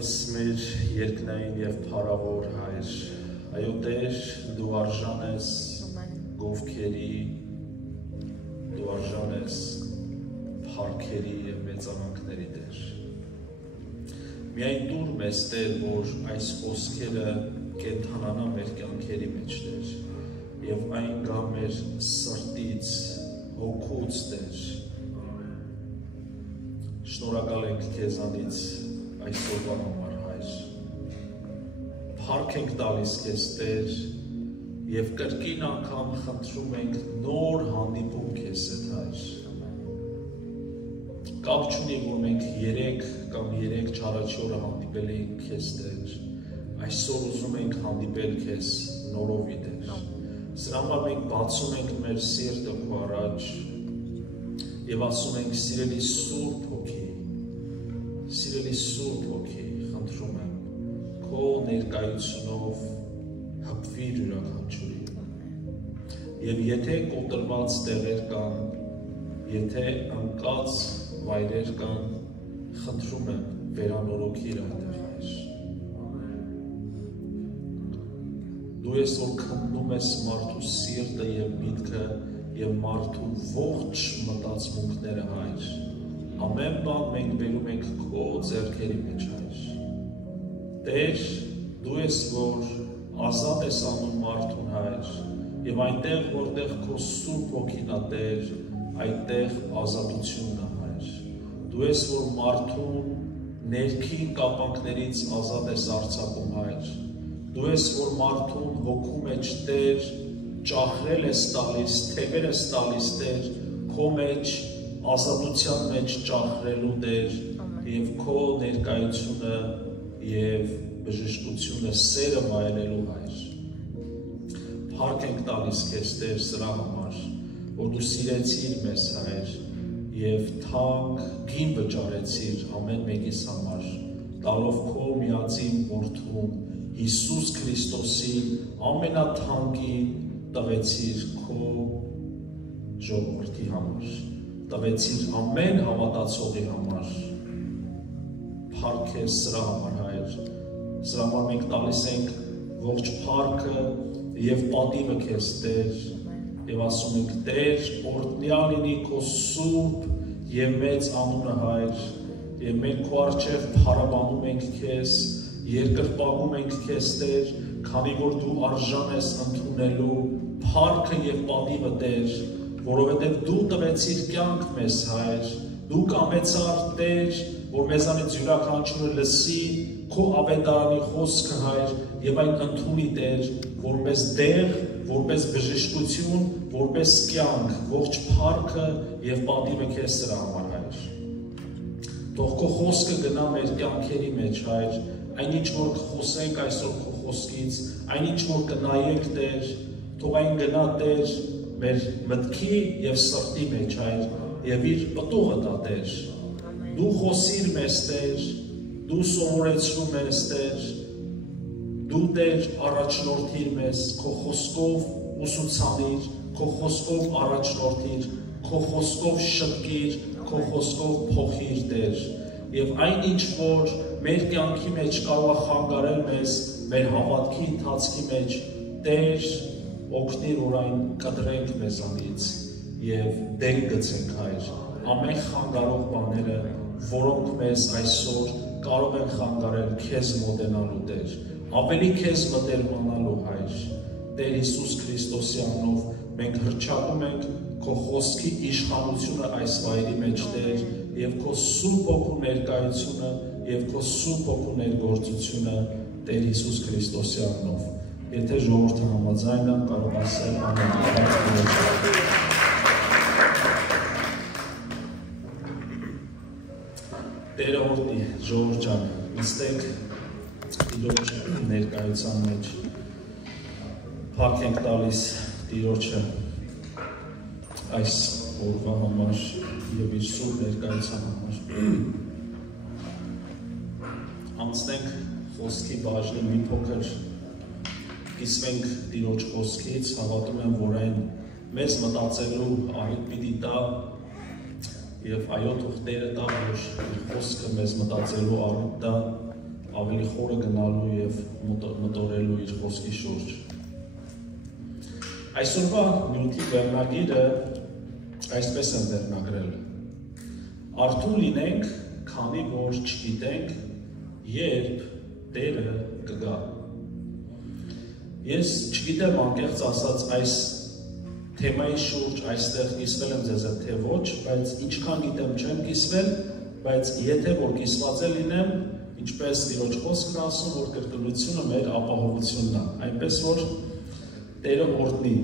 քեզ մեր երկնային եւ փառավոր Հայր, այո Տեր, դու արժան ես գովքերի, դու արժան ես փառքերի եւ մեծանանքների Տեր։ Միայն դուր մեզ Տեր, որ այս խոսքերը կենթանանա մեր կյանքերի մեջ Տեր, եւ այն գա մեր սրտից, հոգուց Տեր։ Շնորհակալ ենք քեզանից այսօրվա համար Հայր։ Փառք ենք տալիս քեզ Տեր եւ կրկին անգամ խնդրում ենք նոր հանդիպում քեզ հետ Հայր։ Կապ չունի, որ մենք 3 կամ 3-4 օրը հանդիպել ենք քեզ Տեր։ Այսօր ուզում ենք հանդիպել քեզ նորովի Տեր։ Սրա համար մենք բացում ենք մեր սիրտը քո առաջ եւ ասում ենք սիրելի Սուրբ Հոգի, սիրելի Սուրբ Հոգի, խնդրում եմ քո ներկայությունով հպվիր յուրաքանչյուրի։ Եվ եթե կոտրված տեղեր կան, եթե անկած վայրեր կան, խնդրում եմ վերանորոգիր այդտեղ Հայր։ Դու ես որ քննում ես մարդու սիրտը եւ միտքը եւ մարդու ողջ մտածմունքները Հայր։ Ամեն բան մենք բերում ենք քո ձեռքերի մեջ Հայր։ Տեր, դու ես որ ազատ ես անում մարդուն Հայր, եւ այնտեղ որտեղ քո Սուրբ Հոգին է Տեր, այդտեղ ազատությունն է Հայր։ Դու ես որ մարդուն ներքին կապանքներից ազատ ես արձակում Հայր։ Դու ես որ մարդուն հոգու մեջ Տեր ճախրել ես տալիս, թևեր ես տալիս Տեր, քո մեջ ազատության մեջ ճախրելու Տեր եւ քո ներկայությունը եւ բժշկությունը սերը վայելելու Հայր։ Փառք ենք տալիս քեզ Տեր սրա համար, որ դու սիրեցիր մեզ Հայր եւ թանկ գին վճարեցիր ամեն մեկիս համար, տալով քո միածին որդուն Հիսուս Քրիստոսի ամենաթանկին տվեցիր քո ժողովրդի համար, տվեցիր ամեն հավատացողի համար։ Փառք ես սրա համար Հայր, սրա համար մենք տալիս ենք ողջ փառքը եւ պատիվը քեզ Տեր եւ ասում ենք Տեր, օրհնյալ լինի քո սուրբ եւ մեծ անունը Հայր, եւ մենք քո առջեւ փառաբանում ենք քեզ, երկրպագում ենք քեզ Տեր, քանի որ դու արժան ես ընդունելու փառքը եւ պատիվը Տեր, որովհետեւ դու տվեցիր կյանք մեզ Հայր, դու կամեցար Տեր, որ մեզանից յուրաքանչյուրը լսի քո ավետարանի խոսքը Հայր եւ այն ընդունի Տեր, որպես դեղ, որպես բժշկություն, որպես կյանք, ողջ փառքը եւ պատիվը քեզ սրա համար Հայր։ Թող քո խոսքը գնա մեր կյանքերի մեջ Հայր, այնինչ որ խոսենք այսօր քո խոսքից, այնինչ որ կնայենք Տեր, թող այն գնա Տեր մեր մտքի եւ սրտի մեջ Հայր եւ իր պտուղը տա Տեր։ Դու խոսիր մեզ Տեր, դու սովորեցրու մեզ Տեր, դու Տեր առաջնորդիր մեզ, քո խոսքով ուսուցանիր, քո խոսքով առաջնորդիր, քո խոսքով շտկիր, քո խոսքով փոխիր Տեր։ Եվ այն ինչ որ մեր կյանքի մեջ կարող է խանգարել մեզ, մեր հավատքի ընթացքի մեջ, Տեր, օգնիր որ այն կտրենք մեզանից եւ դեն գցենք Հայր։ Ամեն խանգարող բաները, որոնք մեզ այսօր կարող են խանգարել քեզ մոտենալու Տեր, ավելի քեզ մտերմանալու Հայր։ Տեր Հիսուս Քրիստոսի անունով մենք հռչակում ենք քո խոսքի իշխանությունը այս վայրի մեջ Տեր եւ քո Սուրբ Հոգու ներկայությունը եւ քո Սուրբ Հոգու ներգործությունը Տեր Հիսուս Քրիստոսի անունով։ Եթե ժողովուրդը համաձայն է, կարող ասել ամեն։ Տերը օրհնի, ժողովուրդ ջան, նստեք Տիրոջ ներկայության մեջ։ Փառք ենք տալիս Տիրոջը այս օրվա համար եւ իր սուրբ ներկայության համար։ Անցնենք խոսքի բաժնի մի փոքր կիսվենք Տիրոջ խոսքից, հավատում եմ, որ այն մեզ մտածելու առիթ պիտի տա եւ այո թող Տերը տա, որ իր խոսքը մեզ մտածելու առիթ տա ավելի խորը գնալու և մտորելու իր խոսքի շուրջ։ Այսօրվա նյութի վերնագիրը այսպես են վերնագրել. Արթուն լինենք, քանի որ չգիտենք, երբ Տերը կգա։ Ես չգիտեմ անկեղծ ասած այս թեմայի շուրջ այստեղ կիսվել եմ ձեզ հետ թե ոչ, բայց ինչքան գիտեմ չեմ կիսվել, բայց եթե որ կիսված է լինեմ, ինչպես Տիրոջ խոսքն ասում, որ կրկնությունը մեր ապահովությունն է, այնպես որ Տերը օրհնի։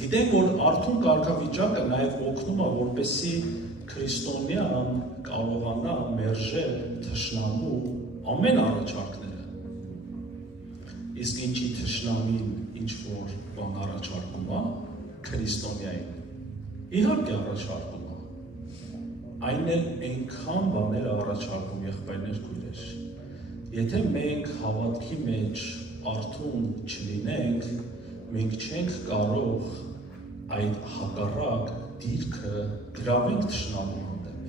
Գիտենք, որ արթուն կարգավիճակը նաև օգնում է, որպեսզի քրիստոնյան կարողանա մերժել թշնամու ամեն առաջարկները։ Իսկ ինչի թշնամին ինչ-որ բան առաջարկում է, քրիստոնյային։ Իհարկե առաջարկում է։ Այն էլ այնքան բաներ առաջարկում եղբայրներ քույրեր։ Եթե մենք հավատքի մեջ արթուն չլինենք, մենք չենք կարող այդ հակառակ դիրքը գրավենք թշնամու հանդեպ։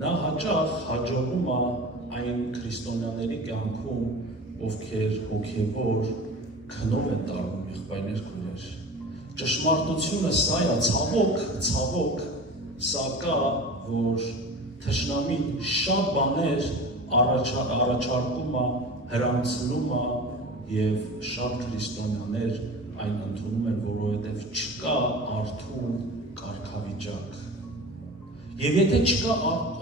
Նա հաճախ հաջողում է այն քրիստոնյաների կյանքում, ովքեր հոգևոր քնով են տարվում եղբայրներ քույրեր։ Ճշմարտությունը սա է, ցավոք, սա կա, որ թշնամին շատ բաներ առաջարկում է, հրամցնում է և շատ քրիստոնյաներ այն ընդունում են, որովհետև չկա արթուն կարգավիճակ։ Եվ եթե չկա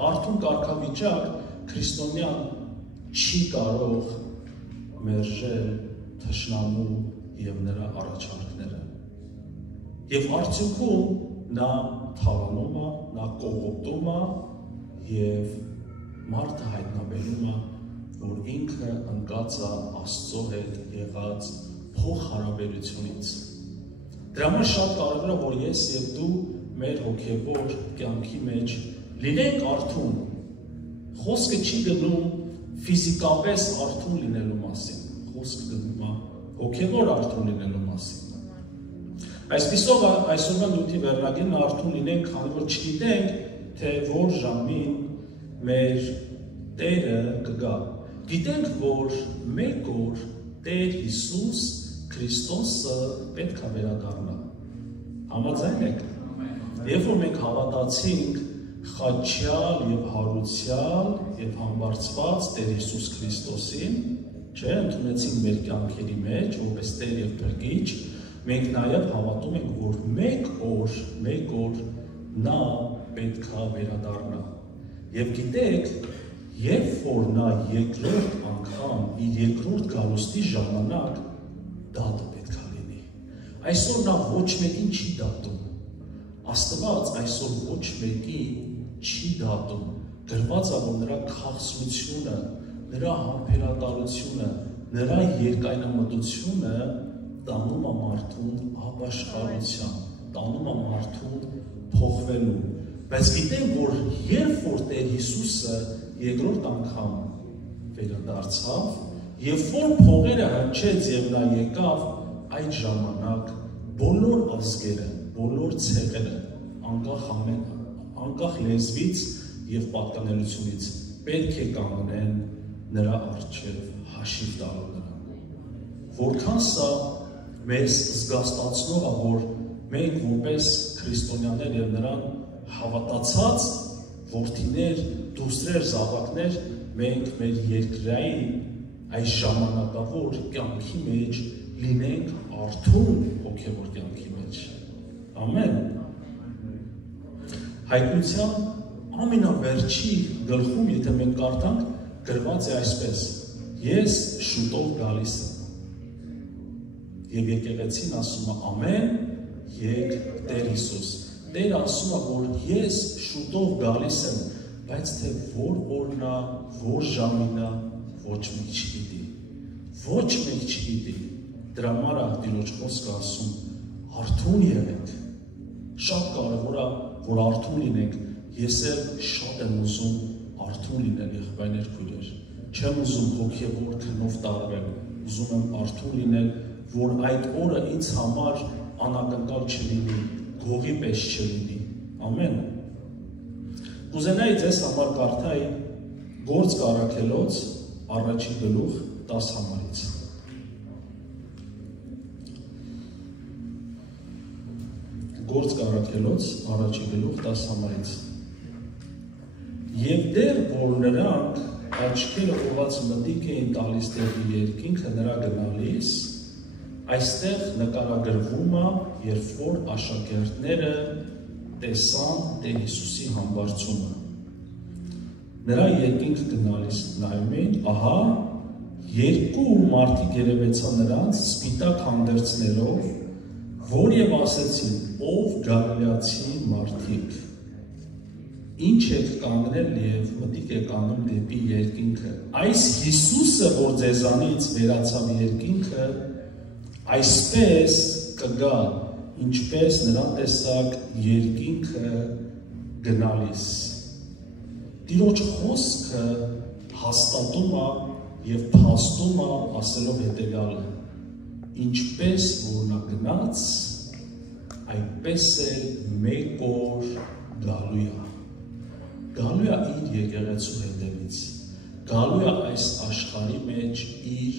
արթուն կարգավիճակ, քրիստոնյան չի կարող մերժել թշնամու և նրա առաջարկները։ Եվ արդյունքում նա թալանում է, նա կողոպտում է և մարդը հայտնաբերում է, որ ինքը ընկած է Աստծո հետ եղած փոխհարաբերությունից։ Դրա համար շատ կարևոր է, որ ես և դու մեր հոգևոր կյանքի մեջ լինենք արթուն։ Խոսքը չի գնում ֆիզիկապես արթուն լինելու մասին, խոսքը գնում է հոգևոր արթուն լինելու մասին։ Այսպիսով այսօրվա նյութի վերնագիրն արթուն լինենք, քանի որ չգիտենք, թե որ ժամին մեր Տերը կգա։ Գիտենք, որ մեկ օր Տեր Հիսուս Քրիստոսը պետք է վերադառնա։ Համաձայն եք։ Երբ որ մենք հավատացինք խաչյալ և հարուցյալ և համբարձված Տեր Հիսուս Քրիստոսին, չէ, ընդունեցինք մեր կյանքերի մեջ, որպես Տեր և Փրկիչ, մենք նաև հավատում ենք, որ մեկ օր նա պետք է վերադառնա։ Եվ գիտեք, երբ որ նա երկրորդ անգամ իր երկրորդ գալուստի ժամանակ դատը պետք է լինի։ Այսօր նա ոչ մեկին չի դատում։ Աստված այսօր ոչ մեկին չի դատում։ Գրված է, որ նրա քաղցրությունը, նրա համբերատարությունը, նրա երկայնամտությունը տանում է մարդուն ապաշխարության, տանում է մարդուն փոխվելու։ Բայց գիտենք, որ երբ որ Տեր Հիսուսը երկրորդ անգամ վերադարձավ, երբ որ փողերը հնչեց և նա եկավ, այդ ժամանակ բոլոր ազգերը, բոլոր ցեղերը, անկախ լեզվից և պատկանելությունից պետք է կանգնեն նրա առջև հաշիվ տալու նրան։ Որքան սա մեզ զգաստացնող է, որ մենք որպես քրիստոնյաներ և նրան հավատացած որդիներ, դուստրեր, զավակներ, մենք մեր երկրային այս ժամանակավոր կյանքի մեջ լինենք արթուն հոգևոր կյանքի մեջ։ Ամեն։ Հայտնության ամենավերջի գլխում, եթե մենք կարդանք, գրված է այսպես. ես շուտով գալիս եմ։ Եվ եկեղեցին ասում է ամեն, եկ Տեր Հիսուս։ Տեր ասում է, որ ես շուտով գալիս եմ, բայց թե որ օրն է, որ ժամին է, ոչ մեկ չգիտի։ Ոչ մեկ չգիտի։ Դրա համար է Տիրոջ խոսքը ասում, արթուն եղեք։ Շատ կարևոր է, որ արթուն լինենք։ Ես էլ շատ եմ ուզում արթուն լինել, եղբայրներ քույրեր։ Չեմ ուզում հոգևոր քնով տարվել, ուզում եմ արթուն լինել, որ այդ օրը ինձ համար անակնկալ չլինի, գողի պես չլինի։ Ամեն։ Կուզենայի ձեզ համար կարդայի Գործք առաքելոց առաջի գլուխ 10 համարից։ Գործք առաքելոց առաջի գլուխ 10 համարից։ Եվ դեռ որ նրանք աչքերը ուղղած մտիկ էին տալիս տեղի երկինքը նրա գնալիս, այստեղ նկարագրվում է, երբ որ աշակերտները տեսան Տեր Հիսուսի համբարձումը։ Նրա երկինք գնալիս նայում էին, ահա, երկու մարդիկ երևեցան նրանց սպիտակ հանդերձներով, որ եւ ասեցին, ով գալիլեացի մարդիկ, ինչ եք կանգնել եւ մտիկ եք անում դեպի երկինքը։ Այս Հիսուսը, որ ձեզանից վերացավ երկինքը, այսպես կգա, ինչպես նրան տեսակ երկինքը գնալիս։ Տիրոջ խոսքը հաստատում է եւ փաստում է ասելով հետեւյալը. ինչպես որ նա գնաց, այդպես էլ մեկ օր գալու է։ Գալու է իր եկեղեցու հետևից, գալու է այս աշխարհի մեջ իր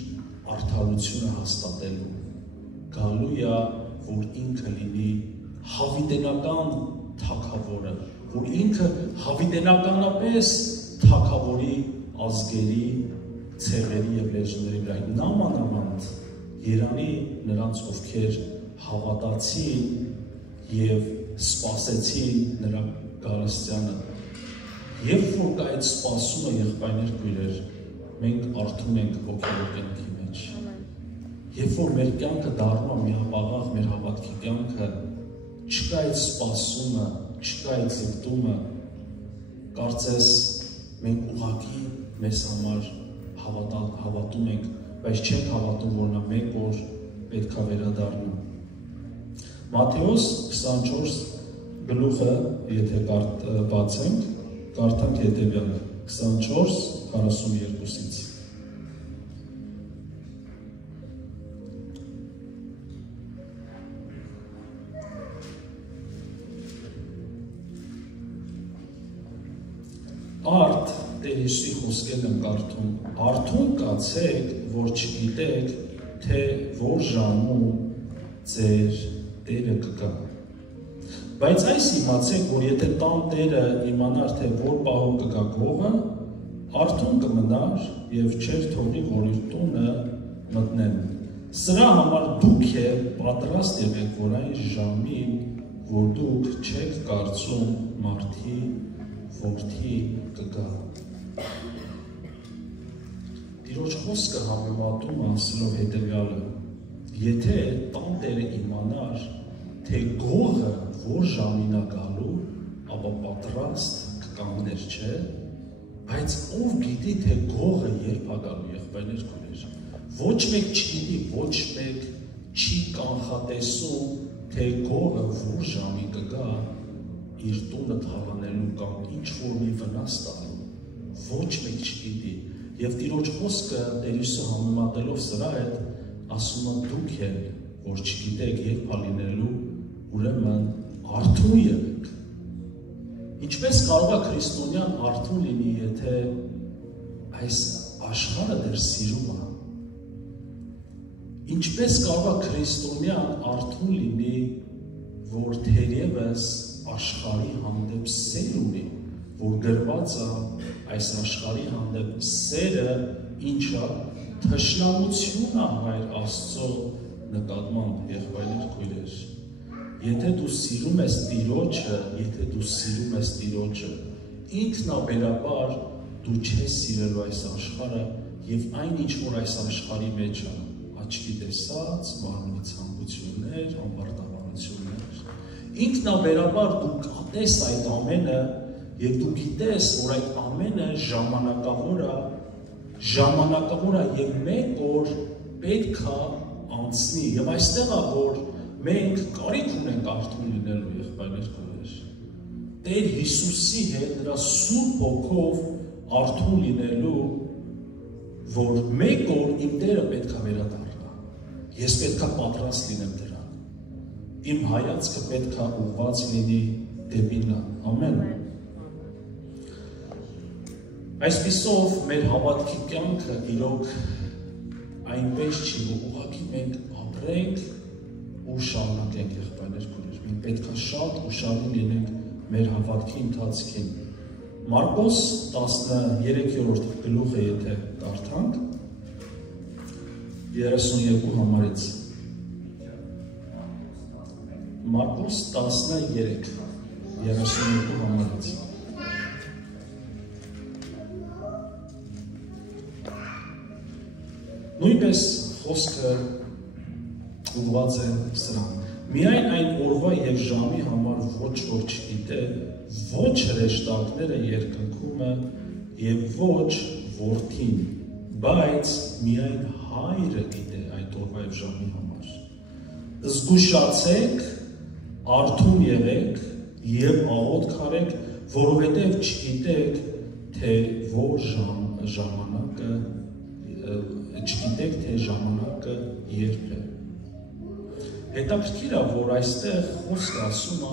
արդարությունը հաստատելու, գալու է, որ ինքը լինի հավիտենական թագավորը, որ ինքը հավիտենականապես թագավորի ազգերի, ցեղերի եւ լեզուների վրա, նամանավանդ երանի նրանց, ովքեր հավատացին եւ սպասեցին նրա գալստյանը։ Եվ որ կա այդ սպասումը, եղբայրներ քույրեր, մենք արթուն ենք ոգևոր կյանքի մեջ։ Երբ որ մեր կյանքը դառնում է միապաղաղ մեր հավատքի կյանքը, չկա այդ սպասումը, չկա այդ զգտումը, կարծես մենք ուղղակի մեզ համար հավատում ենք, բայց չենք հավատում, որ նա մեկ օր պետք է վերադառնա։ Մատթեոս 24 գլուխը, եթե բացենք, կարդանք հետևյալը 24:42-ից։ Արդ Տեր Հիսուսի խոսքերն եմ կարդում, արթուն կացեք, որ չգիտեք, թե որ ժամում ձեր Տերը կգա։ Բայց այս իմացեք, որ եթե տան Տերը իմանար, թե որ պահով կգա գողը, արթուն կմնար եւ չէր թողնի, որ իր տունը մտնեն։ Սրա համար դուք էլ պատրաստ եղեք, որ այն ժամին, որ դուք չեք կարծում մարդի որդի կգա։ Տիրոջ խոսքը համեմատում ասելով հետևյալը. եթե տան Տերը իմանար, թե գողը որ ժամին է գալու, ապա պատրաստ կկանգներ, չէ՞։ Բայց ով գիտի, թե գողը երբ է գալու, եղբայրներ քույրեր։ Ոչ մեկ չգիտի, ոչ մեկ չի կանխատեսում, թե գողը որ ժամին կգա իր տունը թալանելու կամ ինչ-որ մի վնաս տալու, ոչ մեկ չգիտի, և տիրոջ խոսքը Տեր Հիսուսը համեմատելով սրա հետ, ասում է դուք էլ, որ չգիտեք երբ է լինելու, ուրեմն արթուն եղեք։ Ինչպես կարող է քրիստոնյան արթուն լինի, եթե այս աշխարհը դեռ սիրում է։ Ինչպես կարող է քրիստոնյան արթուն լինի, որ թերևս աշխարհի հանդեպ սեր ունի, որ գրված է այս աշխարհի հանդեպ սերը, ինչը թշնամություն է Հայր Աստծո նկատմամբ, եղբայրներ քույրեր։ Եթե դու սիրում ես Տիրոջը, ինքնաբերաբար դու չես սիրելու այս աշխարհը եւ այն ինչ որ այս աշխարհի մեջ է, աչքի տեսած, մարմնի ցանկություններ, ամբարտավանություններ։ Ինքնաբերաբար դու կատես այդ ամենը եւ դու գիտես, որ այդ ամենը ժամանակավոր է եւ մեկ օր պետք է անցնի եւ այստեղ է որ մենք կարիք ունենք արթուն լինելու, եղբայրներ քույրեր։ Տեր Հիսուսի հետ նրա Սուրբ Հոգով արթուն լինելու, որ մեկ օր իմ Տերը պետք է վերադառնա։ Ես պետք է պատրաստ լինեմ դրան։ Իմ հայացքը պետք է ուղղված լինի դեպի նա։ Ամեն։ Այսպիսով մեր հավատքի կյանքը իրոք այնպես չի, որ ուղղակի մենք ապրենք ու շարունակենք եղբայրներ քույրեր։ Մենք պետք է շատ ուշադիր լինենք մեր հավատքի ընթացքին։ Մարկոս 13-րդ գլուխը եթե կարդանք 32 համարից։ Մարկոս 13-32 համարից։ Նույնպես խոսքը ուղղված է սրան։ Միայն այն օրվա եւ ժամի համար ոչ որ չգիտե, ոչ հրեշտակները երկնքումը եւ ոչ որդին, բայց միայն հայրը գիտե այդ օրվա եւ ժամի համար։ Զգուշացեք, արթուն եղեք եւ աղոթք արեք, որովհետեւ չգիտեք, թե որ ժամանակը չգիտեք, թե ժամանակը երբ է։ Հետաքրքիր է, որ այստեղ խոսքը ասում է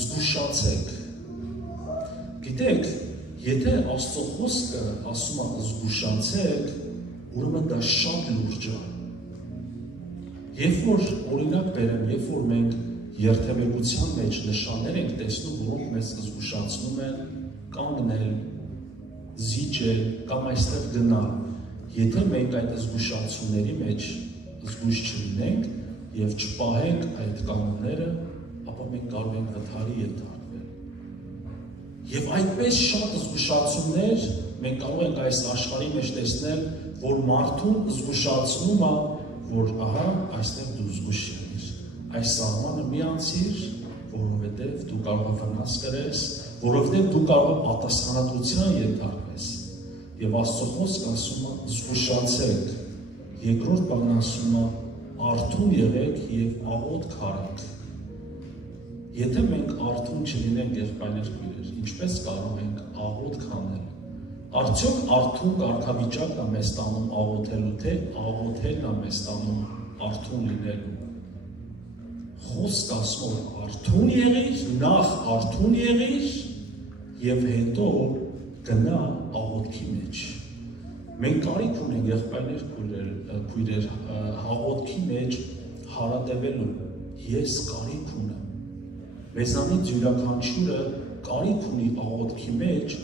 զգուշացեք։ Գիտեք, եթե Աստծո խոսքը ասում է զգուշացեք, ուրեմն դա շատ լուրջ է։ Երբ որ օրինակ բերեմ, երբ որ մենք երթևեկության մեջ նշաններ ենք տեսնում, որոնք մեզ զգուշացնում են կանգնել, զիջել կամ այստեղ գնալ, եթե մենք այդ զգուշացումների մեջ զգույշ չլինենք եւ չպահենք այդ կանոնները, ապա մենք կարող ենք վթարի ենթարկվել։ Եվ այդպես շատ զգուշացումներ մենք կարող ենք այս աշխարհի մեջ տեսնել, որ մարդուն զգուշացնում է, որ ահա այստեղ դու զգույշ եղիր, այս սահմանը մի անցիր, որովհետեւ դու կարող ես վնաս կրես, որովհետեւ դու կարող ես պատասխանատվության ենթարկվես։ Եվ Աստծո խոսքը ասում է զգուշացեք, երկրորդ բանը ասում է արթուն եղեք եւ աղոթք արեք։ Եթե մենք արթուն չլինենք եղբայրներ քույրեր, ինչպես կարող ենք աղոթք անել։ Արդյոք արթուն կարգավիճակն է մեզ տանում աղոթելու, թե աղոթելն է մեզ տանում արթուն լինելու։ Խոսքը ասում է արթուն եղիր, նախ արթուն եղիր եւ հետո գնա աղոթքի մեջ։ Մենք կարիք ունենք եղբայրներ քույրեր աղոթքի մեջ հարատևելու։ Ես կարիք ունեմ։ Մեզանից յուրաքանչյուրը կարիք ունի աղոթքի մեջ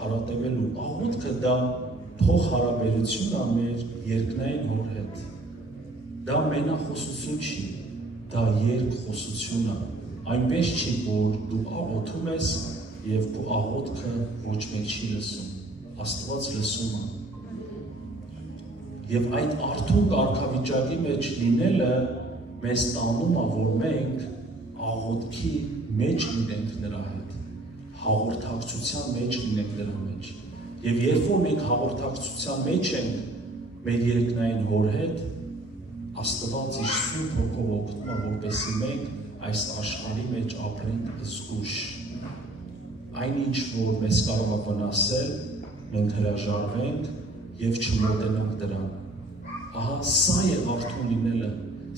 հարատևելու։ Աղոթքը դա փոխհարաբերություն է մեր երկնային հոր հետ։ Դա մենախոսություն չի, դա երկխոսություն է։ Այնպես չի, որ դու աղոթում ես եւ քո աղոթքը ոչ մեկ չի լսում, Աստված լսում է։ Եվ այդ արթուն կարգավիճակի մեջ լինելը մեզ տանում է, որ մենք աղոթքի մեջ լինենք նրա հետ, հաղորդակցության մեջ լինենք նրա մեջ։ Եվ երբ որ մենք հաղորդակցության մեջ ենք մեր երկնային հոր հետ, Աստված իր Սուրբ Հոգով օգնում է, որպեսզի մենք այս աշխարհի մեջ ապրենք զգույշ։ Այնինչ, որ մեզ կարող է վնասել, մենք հրաժարվենք եւ չմոտենանք դրան։ Ահա սա է արթուն լինելը։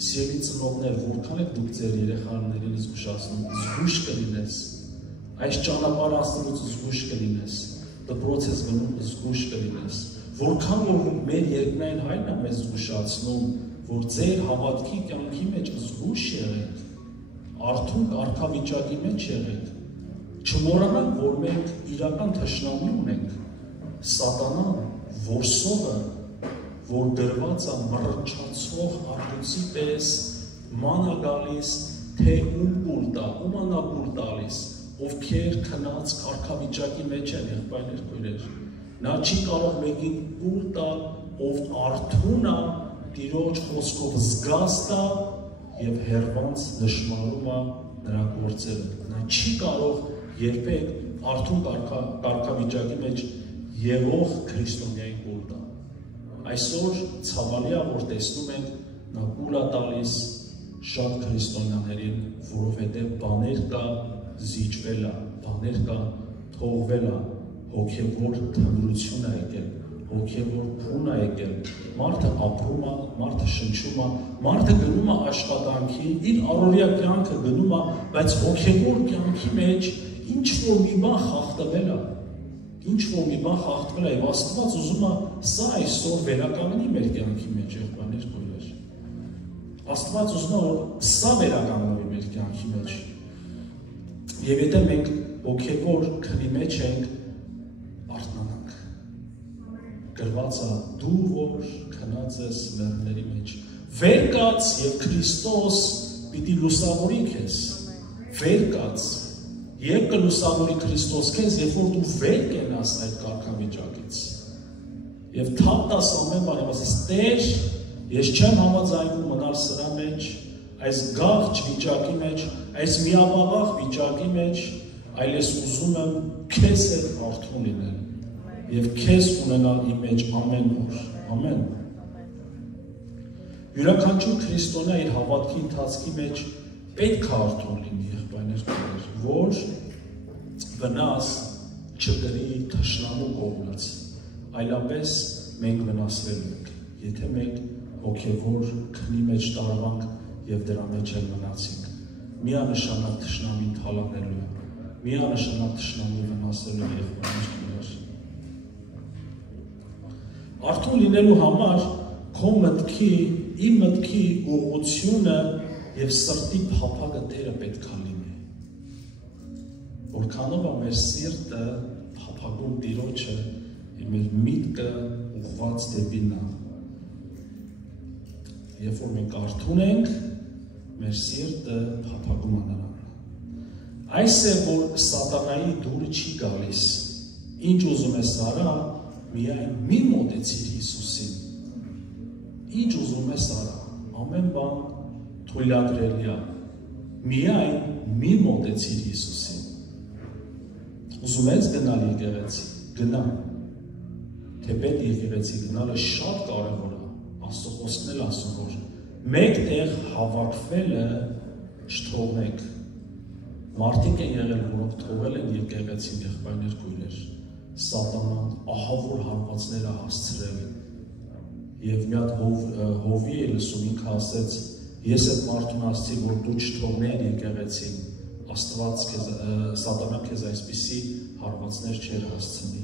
Սիրելի ծնողներ, որքան եք դուք ձեր երեխաներին զգուշացնում, զգույշ կլինես։ Այս ճանապարհը ասելուց զգույշ կլինես։ Դպրոց ես գնում, զգույշ կլինես։ Որքան որ մեր երկնային Հայրն է մեզ զգուշացնում, որ ձեր հավատքի կյանքի մեջ զգույշ եղեք, արթուն կարգավիճակի մեջ եղեք։ Չմոռանանք, որ մենք իրական թշնամի ունենք, Սատանան, որսողը, որ գրված է մռնչացող արտուցի պես, ման է գալիս, թե ում կուլ տա, ում անա կուլ տալիս, ովքեր քնած կարգավիճակի մեջ են եղբայրներ քույրեր։ Նա չի կարող մեկին կուլ տալ, ով արթուն է, Տիրոջ խոսքով զգաստ է եւ հերվանց նշмарում է նրա գործերը։ Նա չի կարող երբեք արթուն կարգավիճակի մեջ եղող քրիստոնյային կուլ տալ։ Այսօր ցավալի է, որ տեսնում ենք նա կուլ է տալիս շատ քրիստոնյաներին, որովհետեւ բաներ կա զիջվել է, բաներ կա թողվել է, հոգեվոր թմրություն է եկել, հոգեվոր փուն է եկել, մարդը ապրում է, մարդը շնչում է, մարդը գնում է աշխատանքի, իր առօրյա կյանքը գնում է, բայց հոգեվոր կյանքի մեջ ինչ որ մի բան խախտվել է։ ինչ որ մի բան խախտվել է, եւ Աստված ուզում է սա այսօր վերականգնի մեր կյանքի մեջ, եղբայրներ, քույրեր։ Աստված ուզում է որ սա վերականգնվի մեր կյանքի մեջ։ Եվ եթե մենք հոգևոր քնի մեջ ենք, արթնանանք։ Գրված է դու որ քնած ես լեռների մեջ, վեր կաց եւ Քրիստոս պիտի լուսավորի քեզ, վեր կաց եւ կլուսավորի Քրիստոս քեզ, երբ որ դու վեր կենաս այդ կարգավիճակից։ Եվ թափ տաս ամեն բան, ասես Տեր, ես չեմ համաձայնում մնալ սրա մեջ, այս գաղջ վիճակի մեջ, այս միապաղաղ վիճակի մեջ, այլ ես ուզում եմ քեզ հետ արթուն լինել եւ քեզ ունենալ իմ մեջ ամեն օր։ Ամեն։ Յուրաքանչյուր քրիստոնյա իր հավատքի ընթացքի մեջ պետք է արթուն լինի, եղբայրներ, որ վնաս չդրի թշնամու կողմից, այլապես մենք վնասվելու ենք, եթե մենք հոգևոր քնի մեջ տարվանք եւ դրա մեջ էլ մնացինք։ Միանշանակ թշնամին թալանելու է, միանշանակ թշնամի վնասելու է, եղբայրներ։ Արթուն լինելու համար քո մտքի, իմ մտքի ուղղությունը եւ սրտի փափագը Տերը պետք է լինի։ Որքանով է մեր սիրտը փափագում Տիրոջը եւ մեր միտքը ուղղված դեպի նա։ Երբ որ մենք արթուն ենք, մեր սիրտը փափագում է նրան։ Այս է որ սատանայի դուրը չի գալիս։ Ինչ ուզում ես արա, միայն մի մոտեցիր Հիսուսին։ Ինչ ուզում ես արա, ամեն բան թույլատրելի է։ Միայն մի մոտեցիր Հիսուսին։ Ուզում ես գնալ եկեղեցի, գնա։ Թեպետ եկեղեցի գնալը շատ կարևոր է, Աստծո խոսքն էլ ասում որ մեկտեղ հավաքվելը չթողնեք։ Մարդիկ են եղել, որոնք թողել են եկեղեցին, եղբայրներ, քույրեր։ Սատանան ահավոր հարվածներ է հասցրել։ Եվ մի հատ Հովի է լսում, ինքը ասեց, ես այդ մարդուն ասացի, որ դու չթողնեիր եկեղեցին, Աստված քեզ, Սատանան քեզ այսպիսի հարվածներ չէր հասցնի։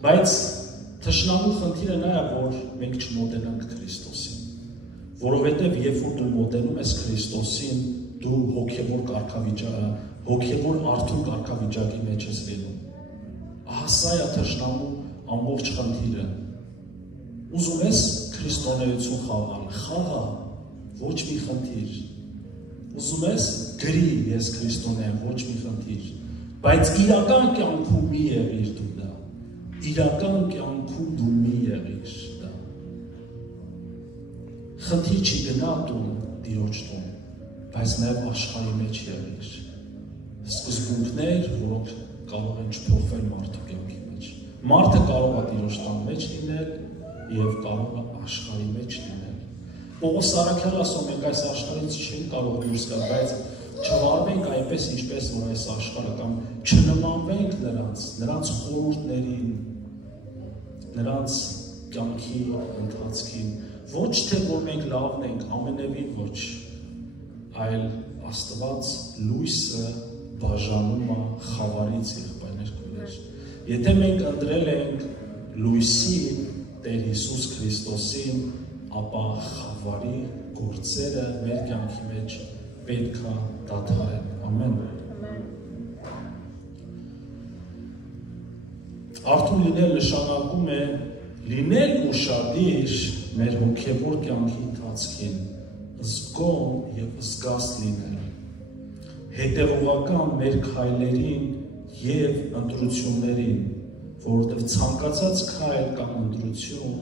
Բայց թշնամու խնդիրը նա է, որ մենք չմոտենանք Քրիստոսին, որովհետև երբ որ դու մոտենում ես Քրիստոսին, դու հոգևոր արթուն կարգավիճակի մեջ ես լինում։ Ահա սա է թշնամու ամբողջ խնդիրը։ Ուզում ես քրիստոնեություն խաղալ, խաղա, ոչ մի խնդիր։ Ուզում ես գրի ես քրիստոնյա եմ, ոչ մի խնդիր, բայց իրական կյանքում մի եղիր դու դա, իրական կյանքում դու մի եղիր դա։ Խնդիր չի գնա տուն, Տիրոջ տուն, բայց նաև աշխարհի մեջ եղիր։ Սկզբունքներ, որոնք կարող են չփոխվել մարդու կյանքի մեջ։ Մարդը կարող է Տիրոջ տան մեջ լինել եւ կարող է աշխարհի մեջ լինել։ Պողոս Արաքյալը ասում մենք այս աշխարհից չենք կարող դուրս գալ, բայց չվարվենք այնպես ինչպես որ այս աշխարհը կամ չնմանվենք նրանց խորհուրդներին, նրանց կյանքի ընթացքին, ոչ թե որ մենք լավն ենք, ամենևին ոչ, այլ Աստված լույսը բաժանում է խավարից, եղբայրներ, քույրեր։ Եթե մենք ընտրել ենք լույսին, Տեր Հիսուս Քրիստոսին, ապա խավարի գործերը մեր կյանքի մեջ պետք է դադարեն։ Ամեն։ Արթուն լինել նշանակում է լինել ուշադիր մեր հոգևոր կյանքի ընթացքին, զգոն եւ զգաստ լինել, հետևողական մեր քայլերին եւ ընտրություններին, որովհետև ցանկացած քայլ կամ ընտրություն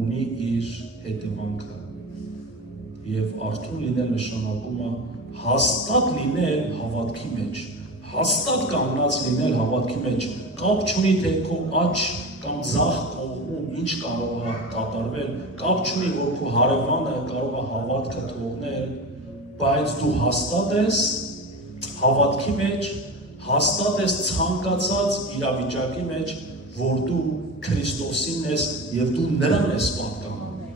ունի իր հետևանքը։ Եվ արթուն լինել նշանակում է հաստատ լինել հավատքի մեջ, հաստատ կանգնած լինել հավատքի մեջ, կապ չունի թե քո աջ կամ ձախ կողմում ինչ կարող է կատարվել, կապ չունի որ քո հարևանը կարող է հավատքը թողնել, բայց դու հաստատ ես հավատքի մեջ, հաստատ ես ցանկացած իրավիճակի մեջ, որ դու Քրիստոսին ես եւ դու նրան ես պատկանում։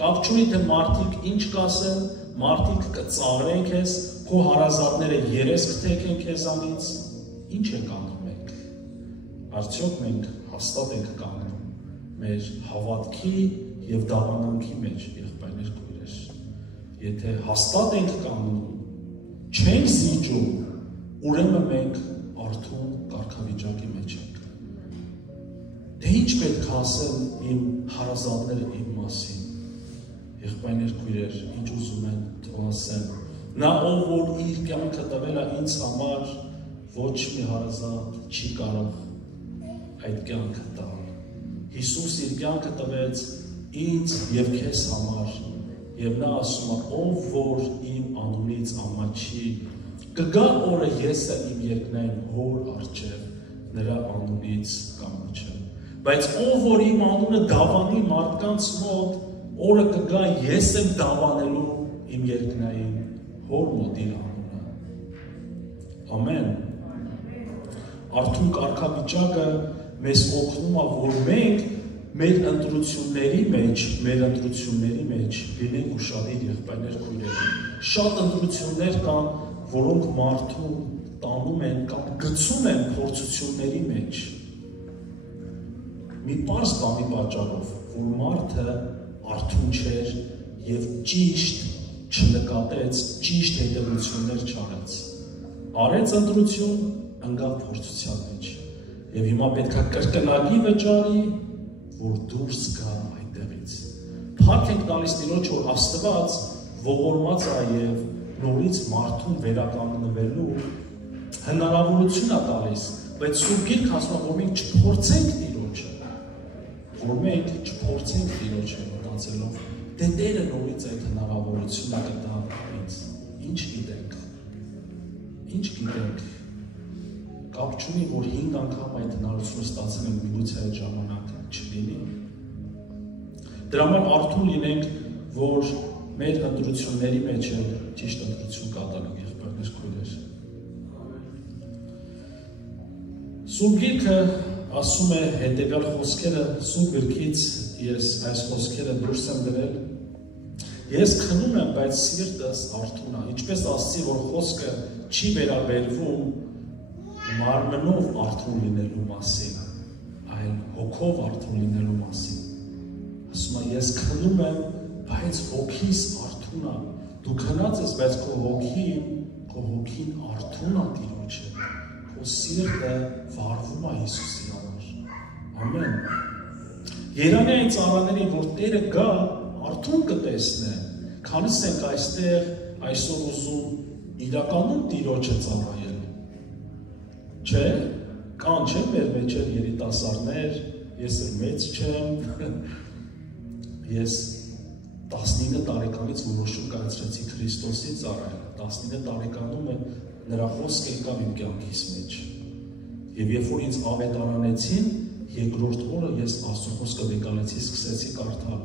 Կապ չունի թե մարդիկ ինչ կասեն, մարդիկ կծաղրեն քեզ, քո հարազատները երես կթեքեն քեզանից, ինչ են կանգնում արդյոք մենք հաստատ ենք կանգնում մեր հավատքի և դավանանքի մեջ, եղբայրներ քույրեր։ Եթե հաստատ ենք կանգնում, չենք զիջում, ուրեմն մենք արթուն կարգավիճակի մեջ ենք։ Դե ինչ պետք է ասեն իմ հարազատները իմ մասին։ Եղբայրներ քույրեր, ինչ ուզում են թող ասեն։ Նա ով որ իր կյանքը տվել է ինձ համար, ոչ մի հարազատ չի կարող այդ կյանքը տալ։ Հիսուս իր կյանքը տվեց ինձ և քեզ համար, և նա ասում է, ով որ իմ անունից ամաչի, կգա օրը ես իմ երկնային հոր առջև նրա անունից կամաչեմ։ Բայց ով որ իմ անունը դավանի մարդկանց մոտ, օրը կգա ես եմ դավանելու իմ երկնային հոր մոտ իր անունը։ Ամեն։ Արթուն կարգավիճակը մեզ օգնում է, որ մենք մեր ընտրությունների մեջ լինենք ուշադիր եղբայրներ քույրեր։ Շատ ընտրություններ կան, որոնք մարդուն տանում են կամ գցում են փորձությունների մեջ։ Մի պարզ բանի պատճառով, որ մարդը արթուն չէր և ճիշտ չնկատեց, ճիշտ հետևություններ չարեց։ Արեց ընտրություն, ընկավ փորձության մեջ։ Եվ հիմա պետք է կրկնակի վճարի, որ դուրս գա այդտեղից։ Փառք ենք տալիս Տիրոջ, որ Աստված ողորմած է և նորից մարդուն վերականգնվելու հնարավորություն է տալիս, բայց Սուրբ Գիրքը ասում է, որ մենք չփորձենք Տիրոջը, մտածելով, դե Տերը նորից այդ հնարավորությունը կտա ինձ։ Ինչ գիտենք, կապ չունի, որ 5 անգամ այդ հնարավորությունը ստացել ենք, միգուցե այդ ժամանակը չլինի։ Դրա համար արթուն լինենք, որ մեր ընտրությունների մեջ էլ ճիշտ ընտրություն կատարենք, եղբայրներ քույրեր։ Սուրբ Գիրքը ասում է հետևյալ խոսքերը, Սուրբ Գրքից ես այս խոսքերը դուրս եմ դրել։ Ես քնում եմ, բայց սիրտս արթուն է, ինչպես ասացի, որ խոսքը չի վերաբերվում մարմնով արթուն լինելու մասին, այլ հոգով արթուն լինելու մասին։ Ասում է, ես քնում եմ, բայց հոգիս արթուն է։ Դու քնած ես, բայց քո հոգին արթուն է Տիրոջը, քո սիրտը վառվում է Հիսուսի համար։ Ամեն։ Երանի այն ծառաներին, որ Տերը գա, արթուն կտեսնե, քանից ենք այստեղ այսօր ուզում իրականում Տիրոջը ծառայել։ Չէ, կան չէ մեր մեջ էլ երիտասարդներ, ես էլ մեծ չեմ, ես 19 տարեկանից որոշում կայացրեցի Քրիստոսի ծառայել, 19 տարեկանում նրա խոսքը եկավ իմ կյանքիս մեջ։ Եվ երբ որ ինձ ավետարանեցին, երկրորդ օրը ես Աստծո խոսքը վեկալեցի, սկսեցի կարդալ։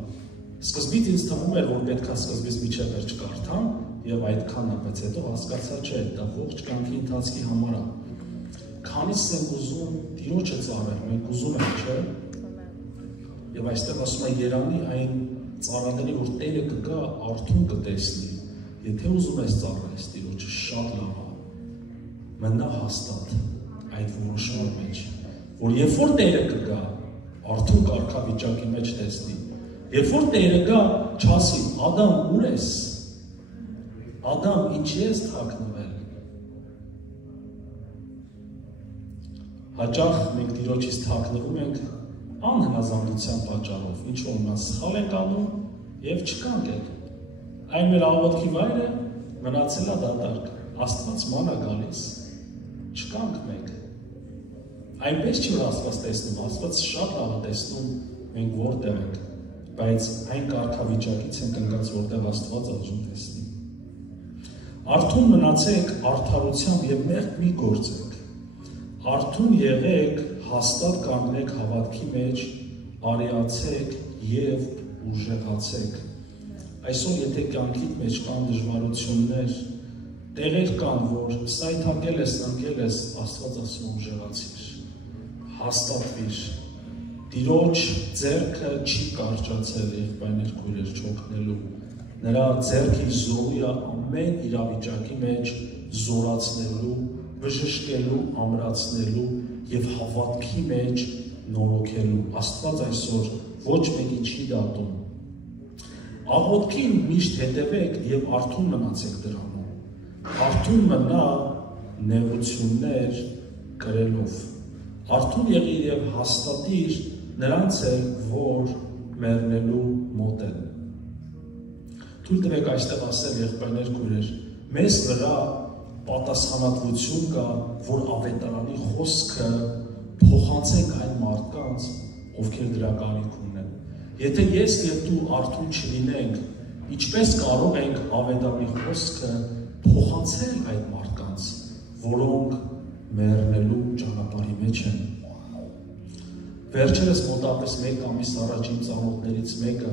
Սկզբից ինձ թվում էր, որ պետք է սկզբից մինչև վերջ կարդամ, եւ այդքանն է, բայց հետո հասկացա, չէ, դա ողջ կյանքի ընթացքի համար է։ Քանից ենք ուզում Տիրոջը ծառայել, մենք ուզում ենք, չէ։ Եվ այստեղ ասում է Երանի այն ծառաների, որ Տերը կգա, արթուն կտեսնի, եթե ուզում ես ծառայես Տիրոջը, շատ լավ է, մնա հաստատ այդ որոշման մեջ, որ երբ որ Տերը կգա, արթուն կարգավիճակի մեջ տեսնի, երբ որ Տերը գա, չասի, Ադամ, ուր ես, Ադամ, ինչի ես թաքնվել։ Հաճախ մենք Տիրոջից թաքնվում ենք անհնազանդության պատճառով, ինչ որ նա սխալ ենք անում և չկանք ենք։ Այն մեր աղոթքի վայրը մնացել է դատարկ, Աստված ման է գալիս, չկանք մենք։ Այնպես չի, որ Աստված տեսնում, Աստված շատ լավ է տեսնում մենք որտեղ ենք, բայց այն կարգավիճակից ենք ընկած, որտեղ Աստված այժմ տեսնի։ Արթուն մնացեք, արդարությամբ և մեղք մի գործեք։ Արթուն եղեք, հաստատ կանգնեք հավատքի մեջ, արիացեք և ուժեղացեք։ Այսօր եթե կյանքիդ մեջ կան դժվարություններ, տեղեր կան, որ սայթակել ես, ընկել ես, Աստված ասում ուժեղացիր, հաստատվիր։ Տիրոջ ձեռքը չի կարճացել եղբայրներ քույրեր չօգնելու։ Նրա ձեռքի զորույա ամեն իրավիճակի մեջ զորացնելու, բժշկելու, ամրացնելու և հավատքի մեջ նորոգելու։ Աստված այսօր ոչ մեկի չի դատում։ Աղոթքին միշտ հետևեք և արթուն մնացեք դրանում։ Արթուն մնա նեղություններ կրելով։ Արթուն եղիր և հաստատիր նրանց էլ, որ մեռնելու մոտ են։ Թույլ տվեք այստեղ ասել, եղբայրներ, քույրեր, մեզ վրա պատասխանատվություն կա, որ ավետարանի խոսքը փոխանցենք այն մարդկանց, ովքեր դրա կարիք ունեն։ Եթե ես և դու արթուն չլինենք, ինչպես կարող ենք ավետարանի խոսքը փոխանցել այդ մարդկանց, որոնք մեռնելու ճանապարհի մեջ են։ Վերջերս մոտավորապես 1 ամիս առաջ իմ ծանոթներից մեկը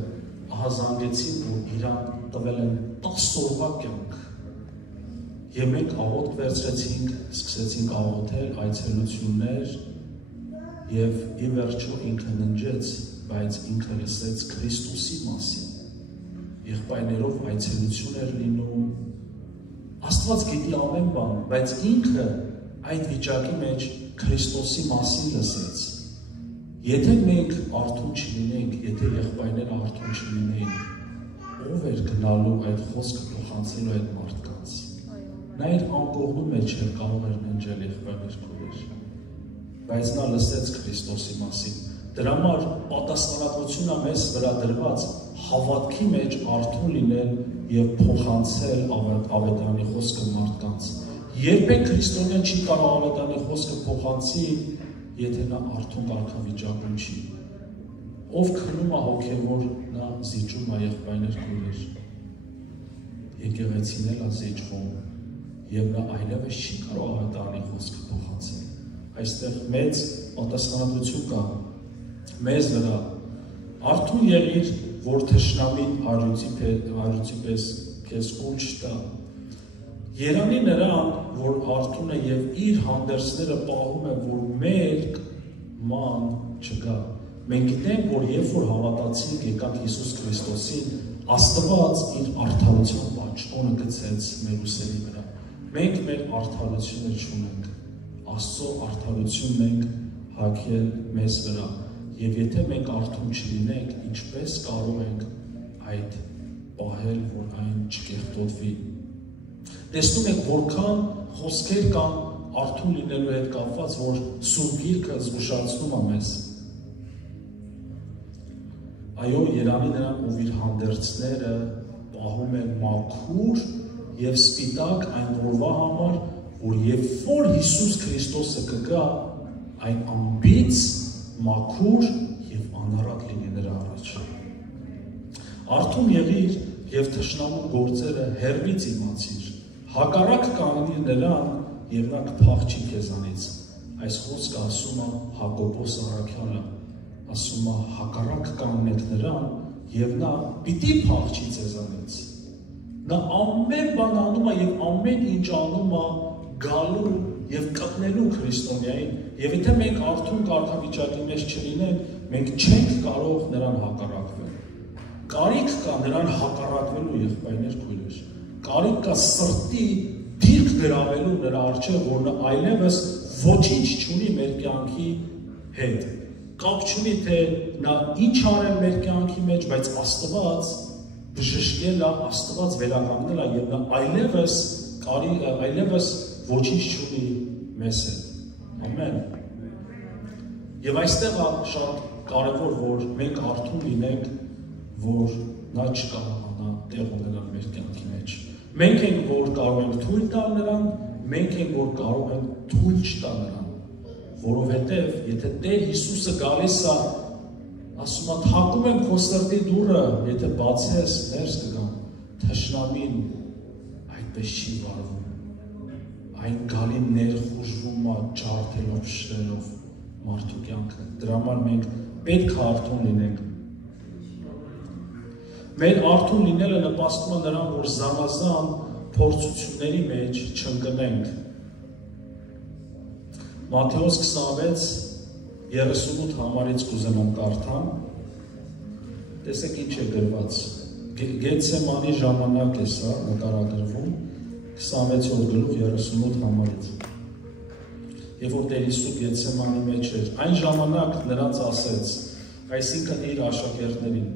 զանգեցին, որ իրան տվել են 10 օրվա կյանք։ Եվ մենք աղոթք վերցրեցինք, սկսեցինք աղոթել, այցելություններ, և ի վերջո ինքը ննջեց, բայց ինքը լսեց Քրիստոսի մասին։ Եղբայրներով այցելություն էր լինում։ Աստված գիտի ամեն բան, բայց ինքը այդ վիճակի մեջ Քրիստոսի մասին լսեց։ Եթե մենք արթուն չլինենք, եթե եղբայրները արթուն չլինեին, ով էր գնալու այդ խոսքը փոխանցելու այդ մարդկանց։ Նա իր անկողնու մեջ էր կարող էր ննջել եղբայրներ քույրեր, բայց նա լսեց Քրիստոսի մասին։ Դրա համար պատասխանատվությունն է մեզ վրա դրված հավատքի մեջ արթուն լինել և փոխանցել ավետարանի խոսքը մարդկանց։ Երբեք քրիստոնյան չի կարող ավետարանի խոսքը փոխանցի, եթե նա արթուն կարգավիճակում չի։ Ով քնում է հոգևոր, նա զիջում է եղբայրներ քույրեր։ Եկեղեցին էլ է զիջվում, և նա այլևս չի կարող ավետարանի խոսքը փոխանցել։ Այստեղ մեծ պատասխանատվություն կա մեզ վրա։ Արթուն եղիր, որ թշնամին առյուծի պես քեզ կուլ չտա։ Երանի նրան, որ արթուն է և իր հանդերձները պահում է, որ մերկ ման չգա։ Մենք գիտենք, որ երբ որ հավատացինք եկանք Հիսուս Քրիստոսին, Աստված իր արդարության պաշտոնը գցեց մեր ուսերի վրա։ Մենք մեր արդարությունը չունենք, Աստծո արդարությունն ենք հագել մեզ վրա, և եթե մենք արթուն չլինենք, ինչպես կարող ենք այդ պահել, որ այն չկեղտոտվի։ Տեսնում եք, որքան խոսքեր կան արթուն լինելու հետ կապված, որ Սուրբ Գիրքը զգուշացնում է մեզ։ Այո, երանի նրան, ով իր հանդերձները պահում է մաքուր և սպիտակ այն օրվա համար, որ երբ որ Հիսուս Քրիստոսը կգա, այն անբիծ, մաքուր և անառատ լինի նրա առաջ։ Արթուն եղիր և թշնամու գործերը հեռվից իմացիր, հակառակ կանգնիր նրան և նա կփախչի քեզանից։ Այս խոսքը ասում է Հակոբոս առաքյալը, ասում է հակառակ կանգնեք նրան և նա պիտի փախչի ձեզանից։ Նա ամեն բան անում է և ամեն ինչ անում է գալու և կպնելու քրիստոնյային, և եթե մենք արթուն կարգավիճակի մեջ չլինենք, մենք չենք կարող նրան հակառակվել։ Կարիք կա նրան հակառակվելու, եղբայրներ քույրեր, կարիք կա սրտի դիրք գրավելու նրա առջև, որ նա այլևս ոչինչ չունի մեր կյանքի հետ։ Կապ չունի, թե նա ինչ արել մեր կյանքի մեջ, բայց Աստված բժշկել է, Աստված վերականգնել է և նա այլևս ոչինչ չունի մեզ հետ։ Ամեն։ Եվ այստեղ է շատ կարևոր, որ մենք արթուն լինենք, որ նա չկարողանա տեղ ունենալ մեր կյանքի մեջ։ Մենք ենք, որ կարող ենք թույլ տալ նրան, մենք ենք, որ կարող ենք թույլ չտալ նրան, որովհետև եթե Տեր Հիսուսը գալիս է, ասում է, թակում եմ քո սրտի դուռը, եթե բացես, ներս կգամ, թշնամին այդպես չի վարվում, այն գալին ներխուժվում է, ջարդելով, շրելով մարդու կյանքը, դրա համար մենք պետք է արթուն լինենք։ Մեր արթուն լինելը նպաստում է նրան, որ զանազան փորձությունների մեջ չընկնենք։ Մատթեոս 26:38 համարից կուզեմ կարդամ, տեսեք ինչ է գրված, Գեթսեմանի ժամանակ է սա նկարագրվում, 26-րդ գլուխ 38 համարից։ Եվ որ Տեր Հիսուս Գեթսեմանի մեջ էր, այն ժամանակ նրանց ասեց, այսինքն իր աշակերտներին.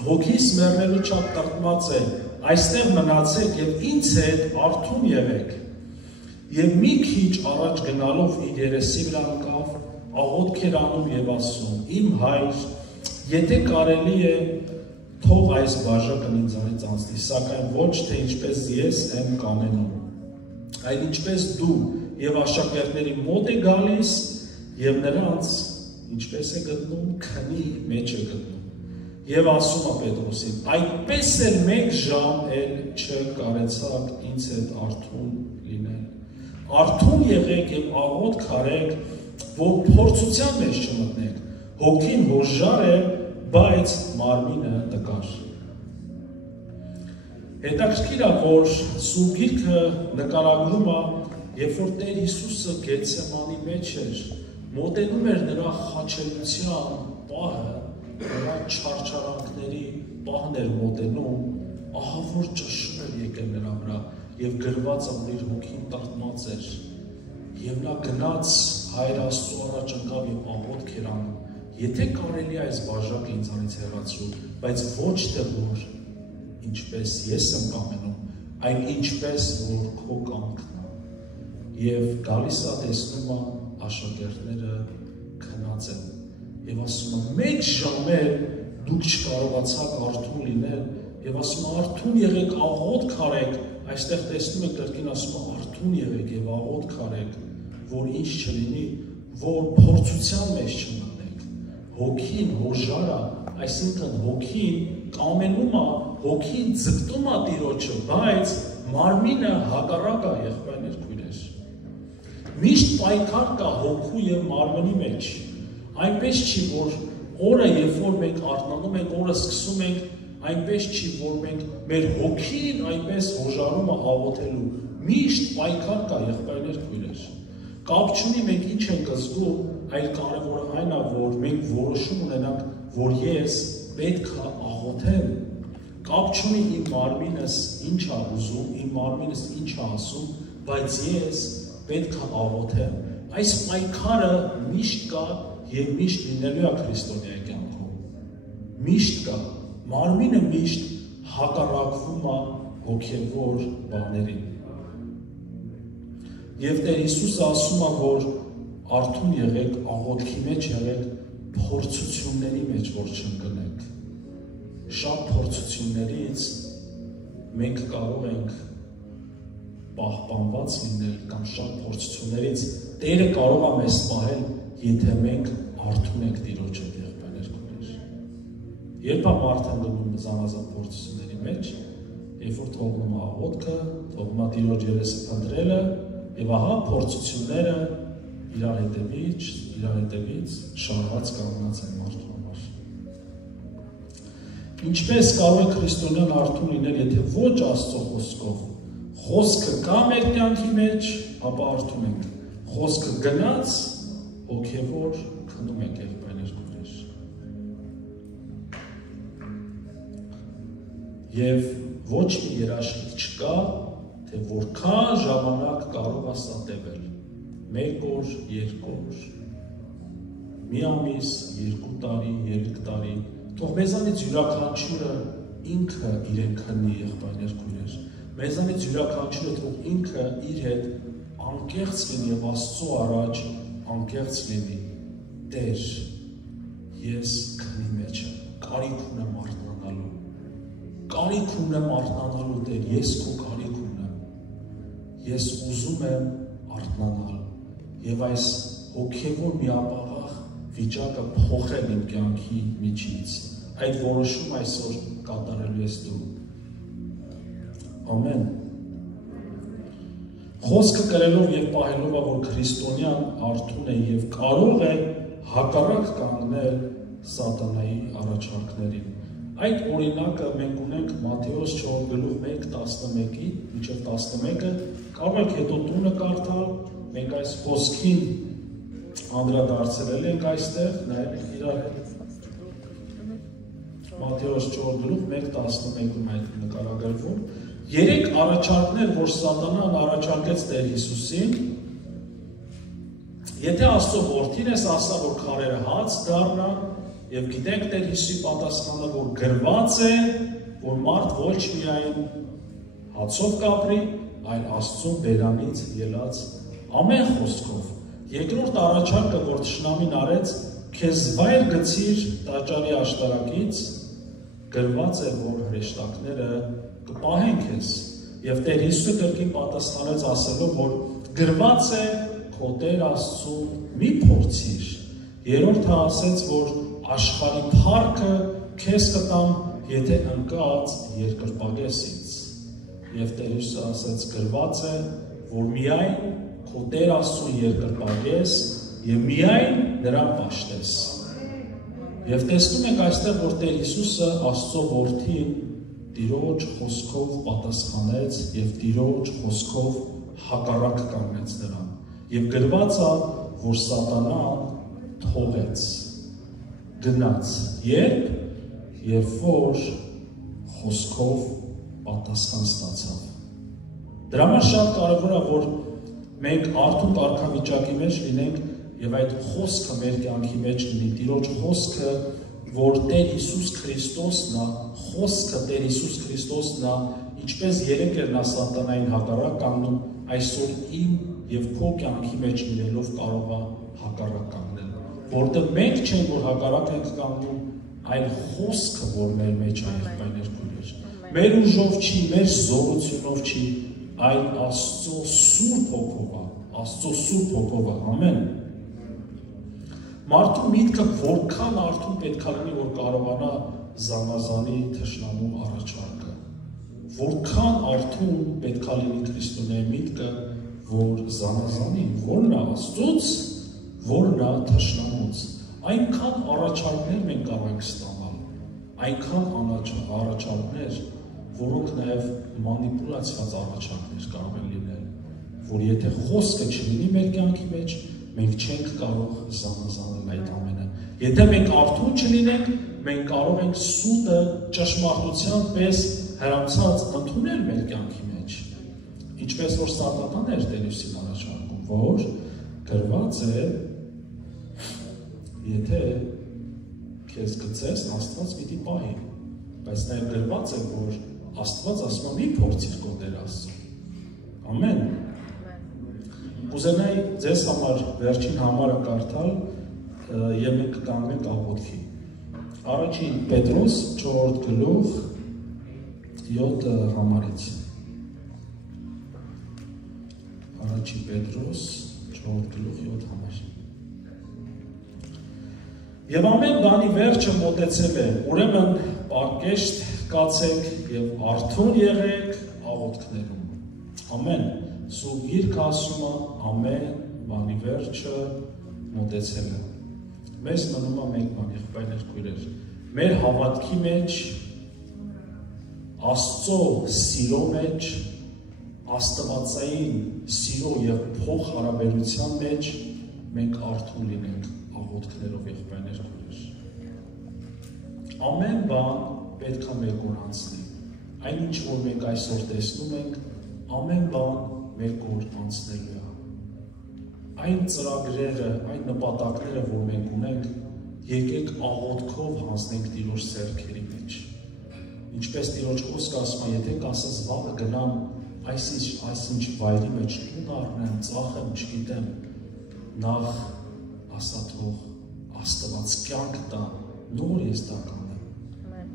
հոգիս մեռնելու չափ տրտմած է, այստեղ մնացեք եւ ինձ հետ արթուն եղեք։ Եվ մի քիչ առաջ գնալով իր երեսի վրա ընկավ, աղոթք էր անում եւ ասում. Իմ Հայր, եթե կարելի է, թող այս բաժակն ինձանից անցնի, սակայն ոչ թե ինչպես ես եմ կանենում, այլ ինչպես դու եւ աշակերտների մոտ է գալիս եւ նրանց ինչպես է գտնում, քնի մեջ է գտնում։ Եվ ասում է Պետրոսին, այդպես էլ մեկ ժամ էլ չկարեցաք ինձ հետ արթուն լինել։ Արթուն եղեք եւ աղոթք արեք, որ փորձության մեջ չմտնեք։ Հոգին հոժար է, բայց մարմինը տկար։ Հետաքրքիր է, որ Սուրբ Գիրքը նկարագրում է, երբ որ Տեր Հիսուսը Գեթսեմանի մեջ էր, մոտենում էր նրա խաչելության պահը, նրա չարչարանքների պահն էր մոտենում, ահա որ ճշում էր եկել նրա վրա եւ գրված է, որ իր հոգին տրտմած էր եւ նա գնաց Հայր Աստծո առաջ ընկավ եւ աղոթք էր անում. Եթե կարելի է այս բաժակը ինձանից հեռացրու, բայց ոչ թե որ ինչպես ես եմ կամենում, այլ ինչպես որ քո կամքն է։ Եվ գալիս է տեսնում է աշակերտները քնած են եւ ասում է մեկ ժամ էլ դուք չկարողացաք արթուն լինել եւ ասում է արթուն եղեք, աղոթք արեք, այստեղ տեսնում եք կրկին ասում է արթուն եղեք եւ աղոթք արեք, որ ինչ չլինի, որ փորձության մեջ չմտնեք։ Հոգին հոժար է, այսինքն հոգին կամենում է, հոգին ձգտում է Տիրոջը, բայց մարմինը հակառակ է, եղբայրներ, քույրեր։ Միշտ պայքար կա հոգու եւ մարմնի մեջ։ Այնպես չի, որ օրը, երբ որ մենք արթնանում ենք, օրը սկսում ենք, այնպես չի, որ մենք մեր հոգին այնպես հոժարում է աղոթելու։ Միշտ պայքար կա, եղբայրներ, քույրեր։ Կապ չունի մենք ինչ ենք զգում, այլ կարևորը այն է, որ մենք որոշում ունենանք, որ ես պետք է աղոթեմ։ Կապ չունի իմ մարմինս ինչ է ուզում, իմ մարմինս ինչ է ասում, բայց ես պետք է աղոթեմ։ Այս պայքարը միշտ կա եւ միշտ լինելու է քրիստոնյայի կյանքում։ Միշտ կա, մարմինը միշտ հակառակվում է հոգևոր բաներին։ Եվ Տեր Հիսուսը ասում է, որ արթուն եղեք, աղոթքի մեջ եղեք, փորձությունների մեջ որ չընկնեք։ Շատ փորձություններից մենք կարող ենք պահպանված լինել կամ շատ փորձություններից Տերը կարող է մեզ պահել, եթե մենք արթուն ենք Տիրոջ հետ, եղբայրներ, քույրեր։ Երբ է մարդը ընկնում զանազան փորձությունների մեջ, երբ որ թողնում է աղոթքը, թողնում է Տիրոջ երեսը փնտրելը, եւ ահա փորձությունները իրար հետևից շարված կանգնած են մարդու համար։ Ինչպես կարող է քրիստոնյան արթուն լինել, եթե ոչ Աստծո խոսքով, խոսքը կա մեր կյանքի մեջ, ապա արթուն ենք, խոսքը գնաց, հոգևոր քնում ենք, եղբայրներ, քույրեր։ Եվ ոչ մի երաշխիք չկա, թե որքան ժամանակ կարող է սատևել, 1 օր, 2 օր, մի ամիս, 2 տարի, 3 տարի, թող մեզանից յուրաքանչյուրը ինքը իրեն քննի, եղբայրներ, քույրեր, մեզանից յուրաքանչյուրը թող ինքը իր հետ անկեղծ լինի եւ Աստծո առաջ անկեղծ լինի, Տեր, ես քնի մեջ եմ, կարիք ունեմ արթնանալու, կարիք ունեմ արթնանալու, Տեր, ես քո կարիք ունեմ, ես ուզում եմ արթնանալ եւ այս հոգեվոր միապաղաղ վիճակը փոխել իմ կյանքի միջից, այդ որոշում այսօր կատարելու ես դու, ամեն։ Խոսքը կրելով եւ պահելով է, որ քրիստոնյան արթուն է եւ կարող է հակառակ կանգնել սատանայի առաջարկներին։ Այդ օրինակը մենք ունենք Մատթեոս 4:1-11-ի, մինչև 11-ը, կարող եք հետո տունը կարդալ, մենք այս խոսքին անդրադարձել ենք այստեղ, նայեք իրար հետ։ Մատթեոս 4:1-11-ում այդ նկարագրվում։ 3 առաջարկներ, որ սատանան առաջարկեց Տեր Հիսուսին, Եթե Աստծո որդին ես, ասա, որ քարերը հաց դառնան, եւ գիտենք Տեր Հիսուսի պատասխանը, որ գրված է, որ մարդ ոչ միայն հացով կապրի, այլ Աստծո բերանից ելած ամեն խոսքով։ Երկրորդ առաջարկը, որ թշնամին արեց, քեզ վայր գցիր տաճարի աշտարակից, գրված է, որ հրեշտակները կպահեն քեզ։ Եվ Տեր Հիսուսը կրկին պատասխանեց ասելով, որ գրված է քո Տեր Աստծուն մի փորձիր։ Երրորդը ասեց, որ աշխարհի փառքը քեզ կտամ, եթե ընկած երկրպագես ինձ։ Եվ Տեր Հիսուսը ասեց, գրված է, որ միայն քո Տեր Աստծուն երկրպագես եւ միայն նրան պաշտես։ Եվ տեսնում ենք այստեղ, որ Տեր Հիսուսը Աստծո որդին Տիրոջ խոսքով պատասխանեց եւ Տիրոջ խոսքով հակառակ կանգնեց նրան։ Եվ գրված է, որ Սատանան թողեց, գնաց, երբ որ խոսքով պատասխան ստացավ։ Դրա համար շատ կարևոր է, որ մենք արթուն կարգավիճակի մեջ լինենք եւ այդ խոսքը մեր կյանքի մեջ լինի, Տիրոջ խոսքը, որ Տեր Հիսուս Քրիստոսն է, խոսքը Տեր Հիսուս Քրիստոսն է, ինչպես երեք էր նա Սատանային հակառակ կանգնում, այսօր իմ եւ քո կյանքի մեջ լինելով կարող է հակառակ կանգնել, որտեղ մենք չենք, որ հակառակ ենք կանգնում, այլ խոսքը, որ մեր մեջ է, եղբայրներ քույրեր, մեր ուժով չի, մեր զորությունով չի, այլ Աստծո Սուրբ Հոգով է, Աստծո Սուրբ Հոգով է, ամեն։ Մարդու միտքը որքան արթուն պետք է լինի, որ կարողանա զանազանի թշնամու առաջարկը։ Որքան արթուն պետք է լինի քրիստոնյայի միտքը, որ զանազանի, որն է Աստծուց, որն է թշնամուց։ Այնքան առաջարկներ մենք կարող ենք ստանալ, այնքան առաջարկներ, որոնք նաև մանիպուլացված առաջարկներ կարող են լինել, որ եթե խոսքը չլինի մեր կյանքի մեջ, մենք չենք կարող զանազանել այդ ամենը։ Եթե մենք արթուն չլինենք, մենք կարող ենք սուտը ճշմարտության պես հրամցած ընդունել մեր կյանքի մեջ։ Ինչպես որ Սատանան էր Տեր Հիսուսին առաջարկում, որ գրված է, եթե քեզ գցես, Աստված պիտի պահի, բայց նաև գրված է, որ Աստված ասում է մի փորձիր քո Տեր Աստծուն։ Ամեն։ Կուզենայի ձեզ համար վերջին համարը կարդալ եւ մենք կկանգնենք աղոթքի։ Առաջին Պետրոս 4 գլուխ 7 համարից։ Առաջին Պետրոս 4 գլուխ 7 համար։ Եվ ամեն բանի վերջը մոտեցել է, ուրեմն պարկեշտ կացեք եւ արթուն եղեք աղոթքներում։ Ամեն։ Սուրբ Գիրքը ասում է ամեն բանի վերջը մոտեցել է։ Մեզ մնում է մեկ բան, եղբայրներ քույրեր, մեր հավատքի մեջ, Աստծո սիրո մեջ, աստվածային սիրո եւ փոխ հարաբերության մեջ մենք արթուն լինենք աղոթքներով, եղբայրներ քույրեր։ Ամեն բան պետք է մեկ օր անցնի։ Այնինչ որ մենք այսօր տեսնում ենք, ամեն բան մեկ օր անցնելու է։ Այն ծրագրերը, այն նպատակները, որ մենք ունենք, եկեք աղոթքով հանձնենք Տիրոջ ձեռքերի մեջ։ Ինչպես Տիրոջ խոսքը ասում է, եթե կասես վաղը գնամ այսինչ վայրի մեջ տուն առնեմ, ծախեմ, չգիտեմ, նախ ասա թող Աստված կյանք տա, նոր ես դա կանեմ։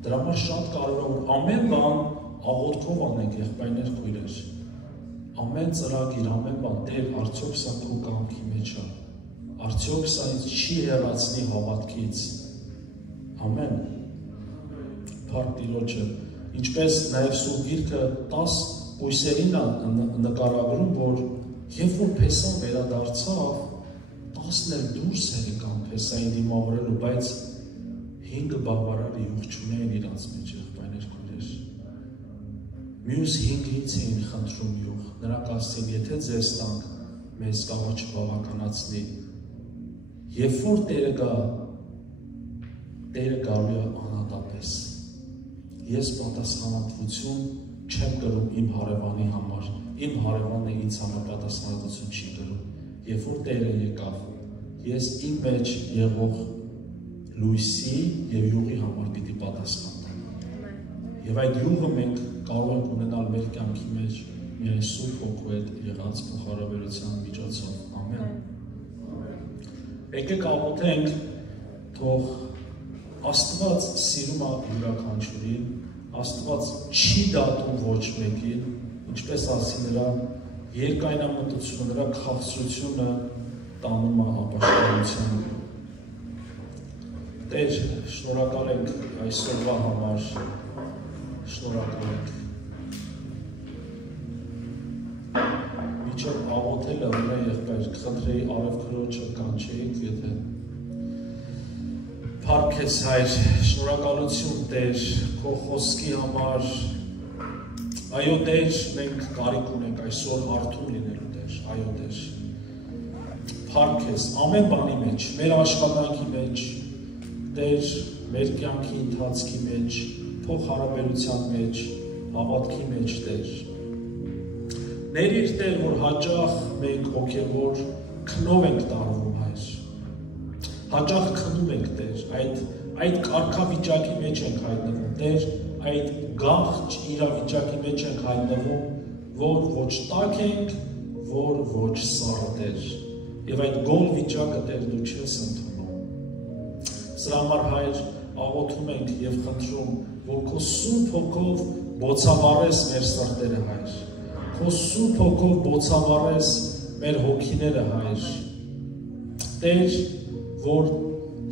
Դրա համար շատ կարևոր է, որ ամեն բան աղոթքով անենք, եղբայրներ քույրեր։ Ամեն ծրագիր, ամեն բան, Տեր, արդյոք սա քո կյանքի մեջ է, արդյոք սա ինձ չի հեռացնի հավատքից, ամեն, փառք Տիրոջը, ինչպես նաև Սուրբ Գիրքը 10 կույսերին է նկարագրում, որ երբ որ Փեսան վերադարձավ, 10-ն էլ դուրս եկան Փեսային դիմավորելու, բայց 5 բավարար յուղ չունեին իրաց մեջ, եղբայրներ քույրեր։ Մյուս 5-ից էին խնդրում յուղ, նրանք ասեցին, եթե ձեզ տանք, մեզ կարող չբավականացնի։ Երբ որ Տերը գա, Տերը գալու է անհատապես։ Ես պատասխանատվություն չեմ կրում իմ հարևանի համար, իմ հարևանն է ինձ համար պատասխանատվություն չի կրում։ երբ որ Տերը եկավ, ես իմ մեջ եղող լույսի և յուղի համար պիտի պատասխան տամ։ Եվ այդ յուղը մենք կարող ենք ունենալ մեր կյանքի մեջ միայն Սուրբ Հոգու հետ եղած փոխհարաբերության միջոցով։ Ամեն։ Եկեք աղոթենք, թող Աստված սիրում է յուրաքանչյուրին, Աստված չի դատում ոչ մեկին, ինչպես ասի նրա երկայնամտությունը, նրա քաղցրությունը տանում է ապաշխարության։ Տեր, շնորհակալ ենք այսօրվա համար, շնորհակալ ենք։ Միջև աղոթելը նրա եղբայր, խնդրեի արև քրոջը կանչեիք, եթե Փառքես Հայր, շնորհակալություն Տեր, քո խոսքի համար, այո Տեր, մենք կարիք ունենք այսօր արթուն լինելու Տեր, այո Տեր, փառքես ամեն բանի մեջ, մեր աշխատանքի մեջ, Տեր, մեր կյանքի ընթացքի մեջ, փոխհարաբերության մեջ, հավատքի մեջ Տեր, ների Տեր, որ հաճախ մենք հոգևոր քնով ենք տարվում Հայր, հաճախ քնում ենք Տեր, այդ կարգավիճակի մեջ ենք հայտնվում, Տեր, այդ գաղթ իրավիճակի մեջ ենք հայտնվում, որ ոչ տաք ենք, որ ոչ սառը Տեր, և այդ գոլ վիճակը Տեր դու չես ընդունում։ Սրա համար Հայր աղոթում ենք և խնդրում, որ քո Սուրբ Հոգով բոցավառես մեր սրտերը Հայր, քո Սուրբ Հոգով բոցավառես մեր հոգիները Հայր, Տեր, որ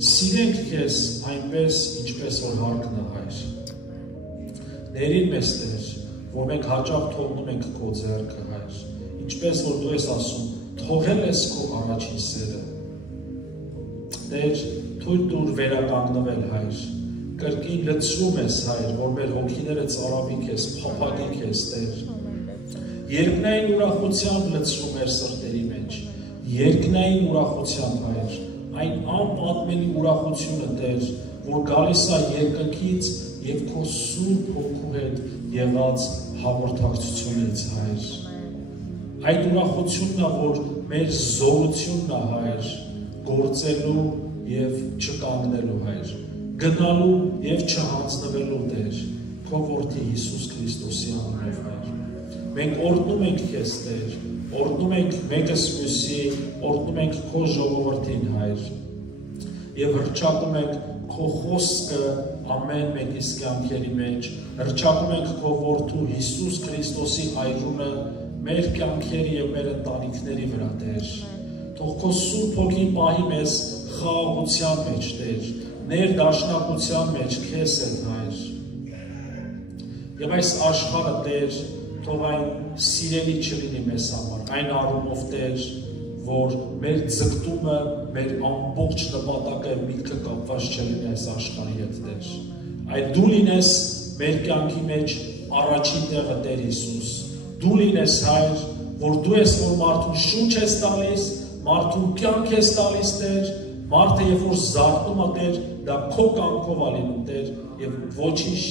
սիրենք քեզ այնպես, ինչպես որ հարկն է Հայր։ Ներին մեզ Տեր, որ մենք հաճախ թողնում ենք քո ձեռքը Հայր, ինչպես որ դու ես ասում, թողել ես քո առաջին սերը։ Տեր, թույլ տուր վերականգնվել Հայր, կրկին լցրում ես Հայր, որ մեր հոգիները ծարավի քեզ, փափագի քեզ Տեր։ Երկնային ուրախությամբ լցրում մեր սրտերի մեջ, երկնային ուրախությամբ Հայր, այն անպատմելի ուրախությունը Տեր, որ գալիս է երկնքից և քո Սուրբ Հոգու հետ եղած հաղորդակցությունից Հայր։ Այդ ուրախությունն է, որ մեր զորությունն է Հայր, գործելու և չկանգնելու Հայր, գնալու և չհանձնվելու Տեր, քո որդի Հիսուս Քրիստոսի անունով Հայր։ Մենք օրհնում ենք քեզ Տեր, օրհնում ենք մեկս մյուսի, օրհնում ենք քո ժողովրդին Հայր և հռչակում ենք քո խոսքը ամեն մեկիս կյանքերի մեջ, հռչակում ենք քո որդու Հիսուս Քրիստոսի այրունը մեր կյանքերի և մեր ընտանիքների վրա Տեր։ Թող քո Սուրբ Հոգին պահի մեզ խաղաղության մեջ Տեր, ներդաշնակության մեջ քեզ հետ Հայր։ Եվ այս աշխարհը Տեր, թող այն սիրելի չլինի մեզ համար, այն առումով Տեր, որ մեր ձգտումը, մեր ամբողջ նպատակը միտքը կապված չլինի այս աշխարհի հետ Տեր, այլ դու լինես մեր կյանքի մեջ առաջին տեղը Տեր Հիսուս, դու լինես Հայր, որ դու ես որ մարդուն շունչ ես տալիս, մարդուն կյանք ես տալիս Տեր, մարդը երբ որ զարթնում է Տեր, դա քո կամքով է լինում Տեր, և ոչինչ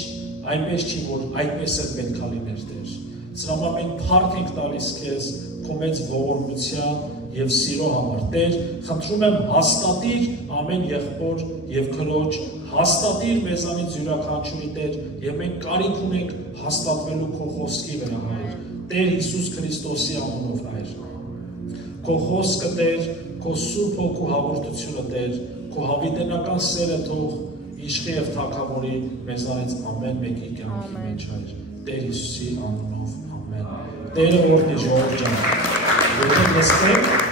այնպես չի, որ այդպես էլ պետք է լիներ Տեր։ Սրա համար մենք փառք ենք տալիս քեզ քո մեծ ողորմության և սիրո համար Տեր, խնդրում եմ հաստատիր ամեն եղբոր և քրոջ, հաստատիր մեզանից յուրաքանչյուրի Տեր, և մենք կարիք ունենք հաստատվելու քո խոսքի վրա Հայր, Տեր Հիսուս Քրիստոսի անունով Հայր։ Քո խոսքը Տեր, քո Սուրբ Հոգու հաղորդությունը Տեր, քո հավիտենական սերը թող իշխի և թագավորի մեզանից ամեն մեկի կյանքի մեջ Հայր, Տեր Հիսուսի անունով ամեն։ Տերը օրհնի ժողովուրդ ջան։ Եթե նստեք